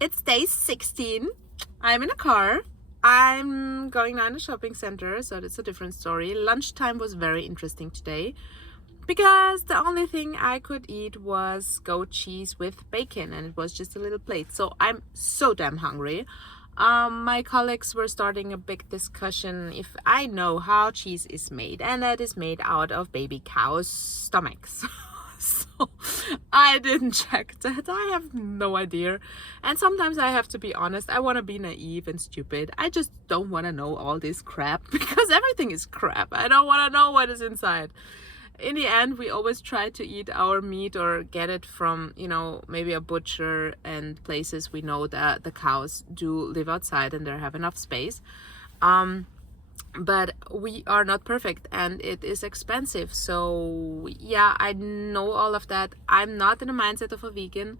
It's day 16. I'm in a car. I'm going down the shopping center, so that's a different story. Lunchtime was very interesting today because the only thing I could eat was goat cheese with bacon, and it was just a little plate. So I'm so damn hungry. My colleagues were starting a big discussion if I know how cheese is made, and that is made out of baby cows' stomachs. So I didn't check that. I have no idea. And sometimes I have to be honest, I want to be naive and stupid. I just don't want to know all this crap because everything is crap. I don't want to know what is inside. In the end, we always try to eat our meat or get it from, maybe a butcher and places we know that the cows do live outside and they have enough space. But we are not perfect and it is expensive. So yeah, I know all of that. I'm not in the mindset of a vegan.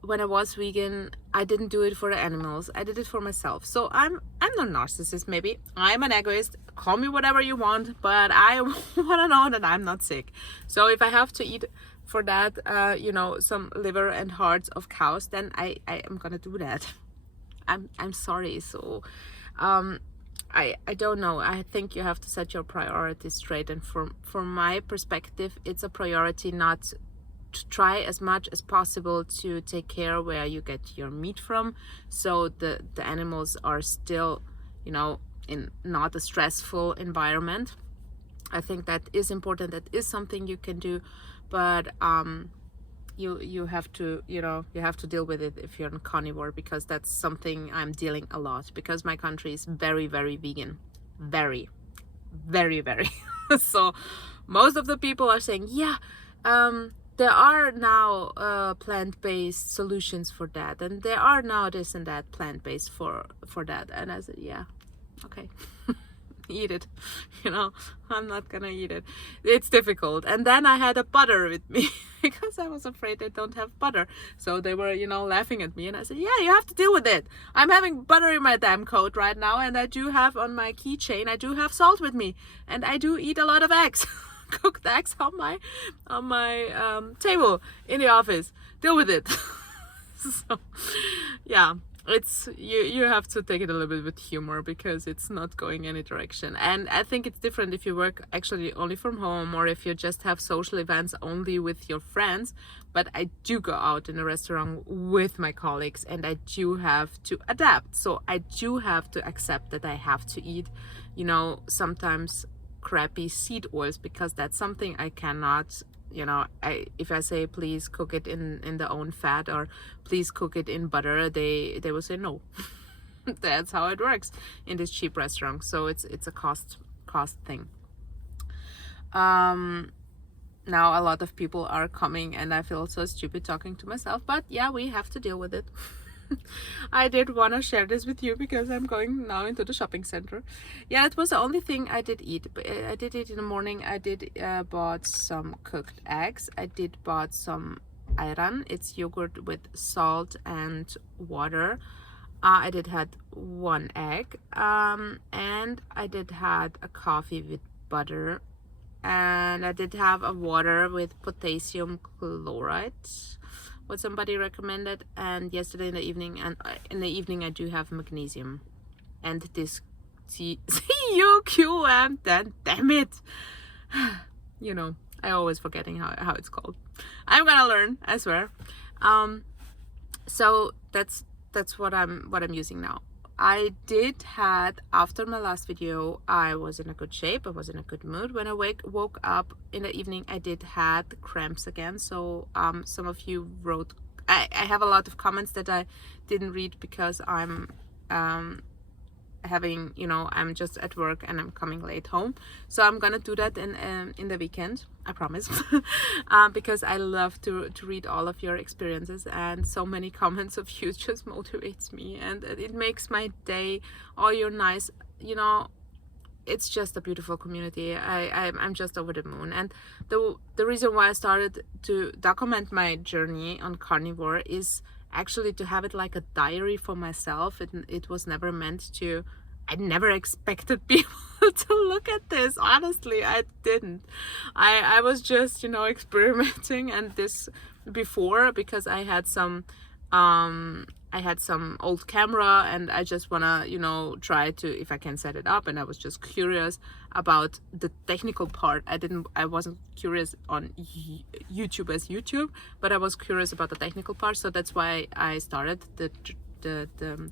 When I was vegan, I didn't do it for the animals. I did it for myself. So I'm not a narcissist, maybe. I'm an egoist. Call me whatever you want, but I want to know that I'm not sick. So if I have to eat for that, some liver and hearts of cows, then I am gonna do that. I'm sorry. So I don't know. I think you have to set your priorities straight. And from my perspective, it's a priority not to try as much as possible to take care where you get your meat from. So the animals are still, in not a stressful environment. I think that is important. That is something you can do. But you have to deal with it if you're a carnivore, because that's something I'm dealing a lot, because my country is very, very vegan. Very, very, very. So most of the people are saying, yeah, there are now plant-based solutions for that, and there are now this and that plant-based for that. And I said, yeah, okay. Eat it. I'm not gonna eat it. It's difficult. And then I had a butter with me because I was afraid they don't have butter. So they were, laughing at me, and I said, yeah, you have to deal with it. I'm having butter in my damn coat right now, and I do have on my keychain, I do have salt with me, and I do eat a lot of eggs. Cooked eggs on my table in the office. Deal with it. So yeah, it's you have to take it a little bit with humor, because it's not going any direction. And I think it's different if you work actually only from home, or if you just have social events only with your friends. But I do go out in a restaurant with my colleagues, and I do have to adapt. So I do have to accept that I have to eat, sometimes crappy seed oils, because that's something I cannot, if I say please cook it in the own fat, or please cook it in butter, they will say no. That's how it works in this cheap restaurant. So it's a cost thing. Now a lot of people are coming, and I feel so stupid talking to myself, but yeah, we have to deal with it. I did want to share this with you because I'm going now into the shopping center. Yeah, it was the only thing I did eat. I did eat in the morning. I did bought some cooked eggs. I did bought some ayran. It's yogurt with salt and water. I did had one egg, and I did had a coffee with butter, and I did have a water with potassium chloride, what somebody recommended. And yesterday in the evening, I do have magnesium and this CUQM. Then damn it, I always forgetting how it's called. I'm gonna learn, I swear. So that's what I'm using now. I did had, after my last video, I was in a good shape. I was in a good mood. When I woke up in the evening, I did had cramps again. So some of you wrote, I have a lot of comments that I didn't read because I'm having, I'm just at work and I'm coming late home. So I'm gonna do that in the weekend, I promise. Because I love to read all of your experiences, and so many comments of you just motivates me, and it makes my day. All your nice, it's just a beautiful community. I'm just over the moon. And the reason why I started to document my journey on carnivore is actually to have it like a diary for myself. It was never meant to, I never expected people to look at this. Honestly, I didn't. I was just, experimenting, and this before, because I had some I had some old camera and I just wanna, try to, if I can set it up. And I was just curious about the technical part. I wasn't curious on YouTube as YouTube, but I was curious about the technical part. So that's why I started the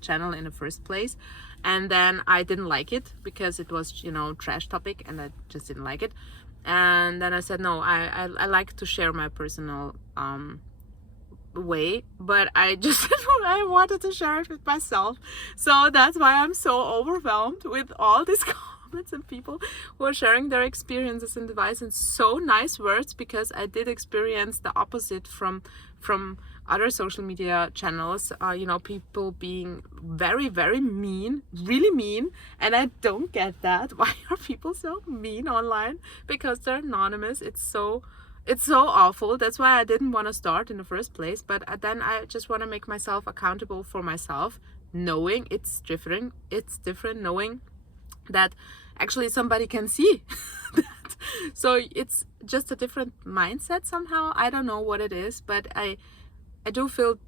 channel in the first place. And then I didn't like it because it was, trash topic, and I just didn't like it. And then I said, no, I like to share my personal way, but I just I wanted to share it with myself. So that's why I'm so overwhelmed with all these comments and people who are sharing their experiences and advice and so nice words, because I did experience the opposite from other social media channels, people being very, very mean, really mean. And I don't get that. Why are people so mean online? Because they're anonymous. It's so awful. That's why I didn't want to start in the first place. But then I just want to make myself accountable for myself, knowing it's different, knowing that actually somebody can see that. So it's just a different mindset somehow. I don't know what it is, but I do feel,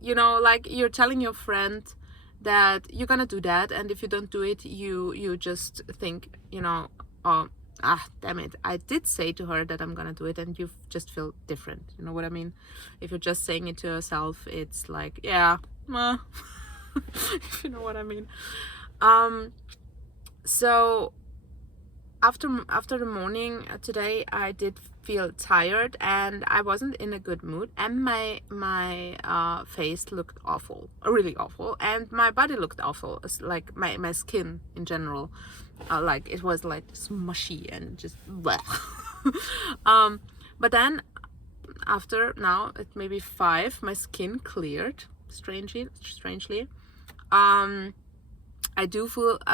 like you're telling your friend that you're gonna do that, and if you don't do it, you just think, oh, damn it, I did say to her that I'm gonna do it, and you just feel different. You know what I mean? If you're just saying it to yourself, it's like, yeah, if you know what I mean. So after the morning today, I did feel tired and I wasn't in a good mood, and my face looked awful, really awful, and my body looked awful, like my skin in general, like it was like smushy and just bleh. But then after, now it may be 5, my skin cleared strangely. I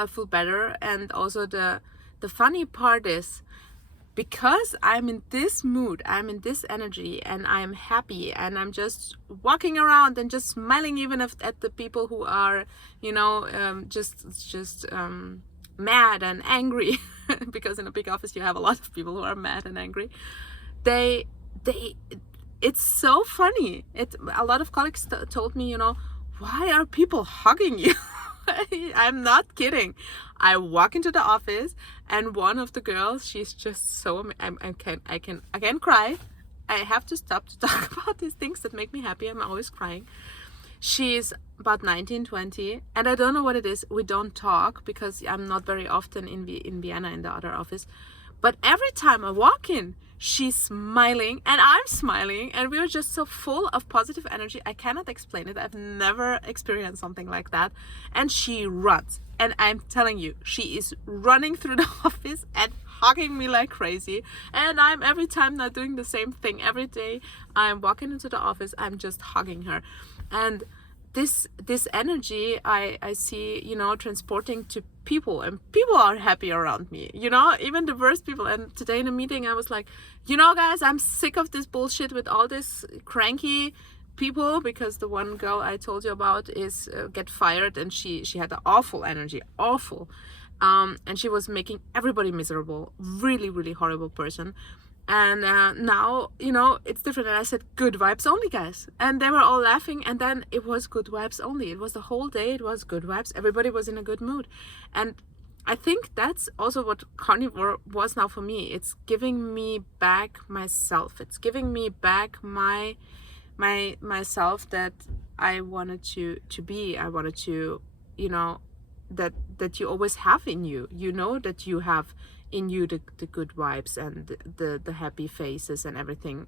feel better. And also the funny part is, because I'm in this mood, I'm in this energy, and I'm happy, and I'm just walking around and just smiling, even at the people who are, just mad and angry, because in a big office you have a lot of people who are mad and angry. It's so funny. A lot of colleagues told me, why are people hugging you? I'm not kidding. I walk into the office, and one of the girls, she's just so, I can cry. I have to stop to talk about these things that make me happy. I'm always crying. She's about 19, 20, and I don't know what it is. We don't talk because I'm not very often in Vienna in the other office. But every time I walk in, she's smiling and I'm smiling, and we're just so full of positive energy. I cannot explain it. I've never experienced something like that. And she runs, and I'm telling you, she is running through the office and hugging me like crazy. And I'm every time now doing the same thing. Every day I'm walking into the office, I'm just hugging her. And this energy I see, transporting to people, and people are happy around me, even the worst people. And today in a meeting, I was like, guys, I'm sick of this bullshit with all this cranky people, because the one girl I told you about is get fired, and she had an awful energy, awful, and she was making everybody miserable, really, really horrible person. And now, it's different. And I said, good vibes only, guys. And they were all laughing. And then it was good vibes only. It was the whole day. It was good vibes. Everybody was in a good mood. And I think that's also what Carnivore was now for me. It's giving me back myself. It's giving me back myself that I wanted to be. I wanted to, that you always have in you. That you have in you the good vibes and the happy faces and everything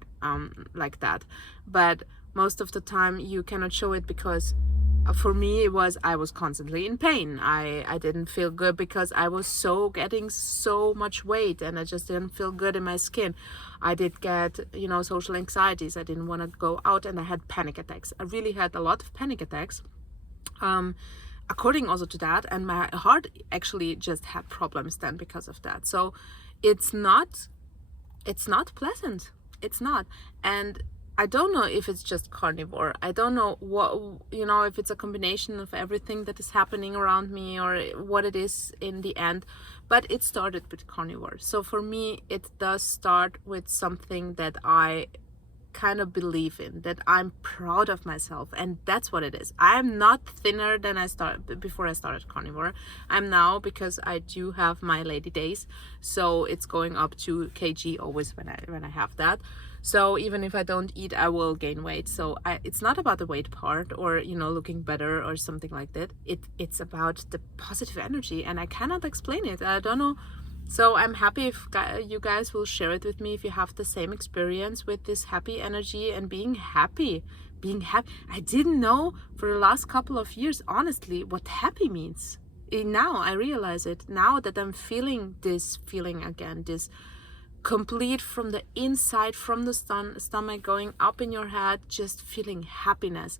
like that. But most of the time you cannot show it, because for me I was constantly in pain. I didn't feel good because I was getting so much weight, and I just didn't feel good in my skin. I did get social anxieties. I didn't want to go out, and I had panic attacks. I really had a lot of panic attacks, according also to that, and my heart actually just had problems then because of that. So it's not pleasant. It's not. And I don't know if it's just carnivore. I don't know what, if it's a combination of everything that is happening around me, or what it is in the end. But it started with carnivore. So for me, it does start with something that I kind of believe in, that I'm proud of myself, and that's what it is. I'm not thinner than before I started carnivore. I'm now, because I do have my lady days, so it's going up to kg always when I have that. So even if I don't eat, I will gain weight. So it's not about the weight part, or looking better or something like that. It's about the positive energy, and I cannot explain it. I don't know. So I'm happy if you guys will share it with me, if you have the same experience with this happy energy and being happy. I didn't know for the last couple of years, honestly, what happy means. Now I realize it, now that I'm feeling this feeling again, this complete from the inside, from the stomach going up in your head, just feeling happiness.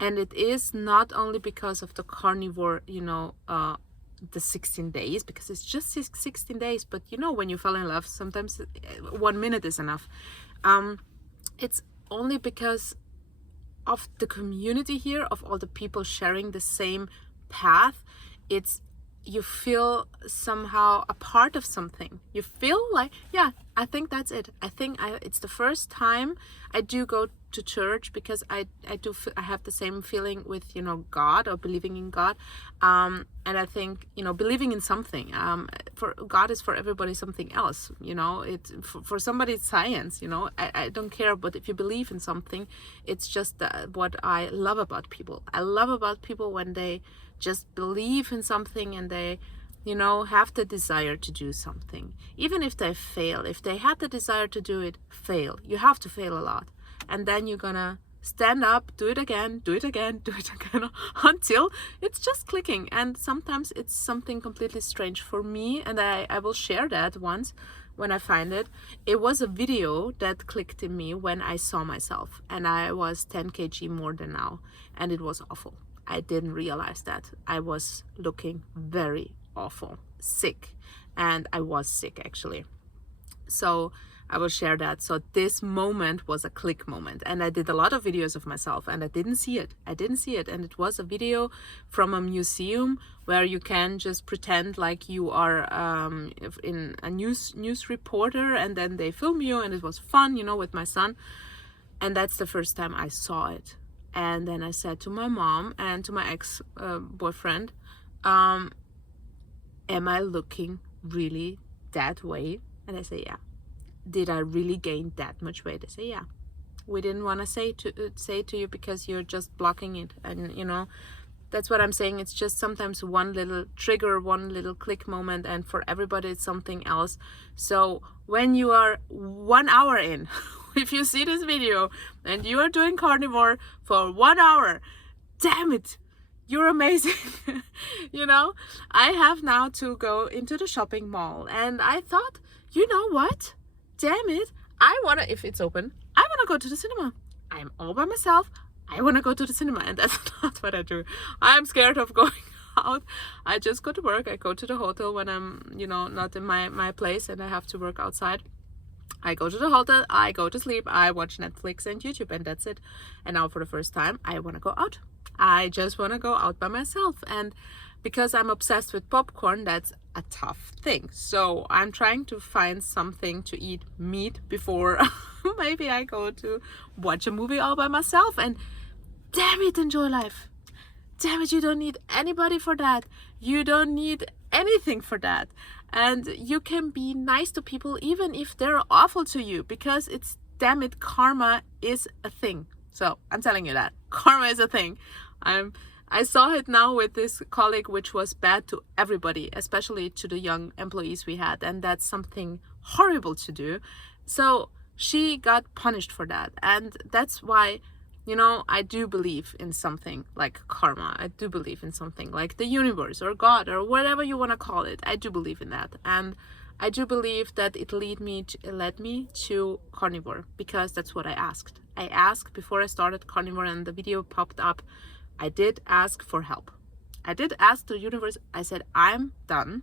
And it is not only because of the carnivore, the 16 days, because it's just 16 days, but when you fall in love, sometimes 1 minute is enough. It's only because of the community here, of all the people sharing the same path. You feel somehow a part of something. You feel like, yeah, I think that's it. I think it's the first time I do go to church, because I have the same feeling with God, or believing in God, and I think believing in something. For God is for everybody something else. For somebody it's science. I don't care, but if you believe in something, it's just what I love about people. I love about people when they just believe in something, and they have the desire to do something, even if they fail. If they had the desire to do it, fail. You have to fail a lot, and then you're gonna stand up, do it again, until it's just clicking. And sometimes it's something completely strange for me, and I will share that once when I find it. It was a video that clicked in me when I saw myself, and I was 10 kg more than now, and it was awful. I didn't realize that I was looking very awful, sick, and I was sick actually. So I will share that. So this moment was a click moment, and I did a lot of videos of myself, and I didn't see it. And it was a video from a museum where you can just pretend like you are in a news reporter, and then they film you, and it was fun, with my son. And that's the first time I saw it. And then I said to my mom and to my ex-boyfriend, am I looking really that way? And I say, yeah. Did I really gain that much weight? I say, yeah. We didn't want to say to you because you're just blocking it. And, that's what I'm saying. It's just sometimes one little trigger, one little click moment, and for everybody it's something else. So when you are 1 hour in, if you see this video and you are doing carnivore for 1 hour, damn it, you're amazing. I have now to go into the shopping mall, and I thought, you know what? Damn it, if it's open, I want to go to the cinema. I'm all by myself. I want to go to the cinema, and that's not what I do. I'm scared of going out. I just go to work. I go to the hotel when I'm, not in my place and I have to work outside. I go to the hotel, I go to sleep, I watch Netflix and YouTube, and that's it. And now for the first time, I want to go out. I just want to go out by myself. And because I'm obsessed with popcorn, that's a tough thing. So I'm trying to find something to eat meat before maybe I go to watch a movie all by myself. And damn it, enjoy life. Damn it, you don't need anybody for that. You don't need anything for that. And you can be nice to people even if they're awful to you, because damn it, karma is a thing. So I'm telling you that karma is a thing. I saw it now with this colleague, which was bad to everybody, especially to the young employees we had, and that's something horrible to do. So she got punished for that, and that's why, I do believe in something like karma. I do believe in something like the universe or God or whatever you want to call it. I do believe in that, and I do believe that it led me to carnivore, because that's what I asked. I asked before I started carnivore, and the video popped up. I did ask for help. I did ask the universe. I said, I'm done.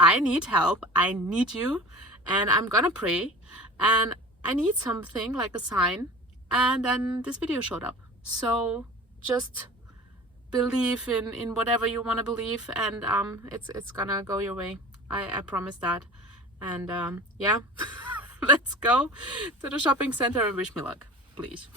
I need help. I need you. And I'm gonna pray. And I need something like a sign. And then this video showed up. So just believe in whatever you want to believe, and it's gonna go your way. I promise that. And yeah. Let's go to the shopping center and wish me luck, please.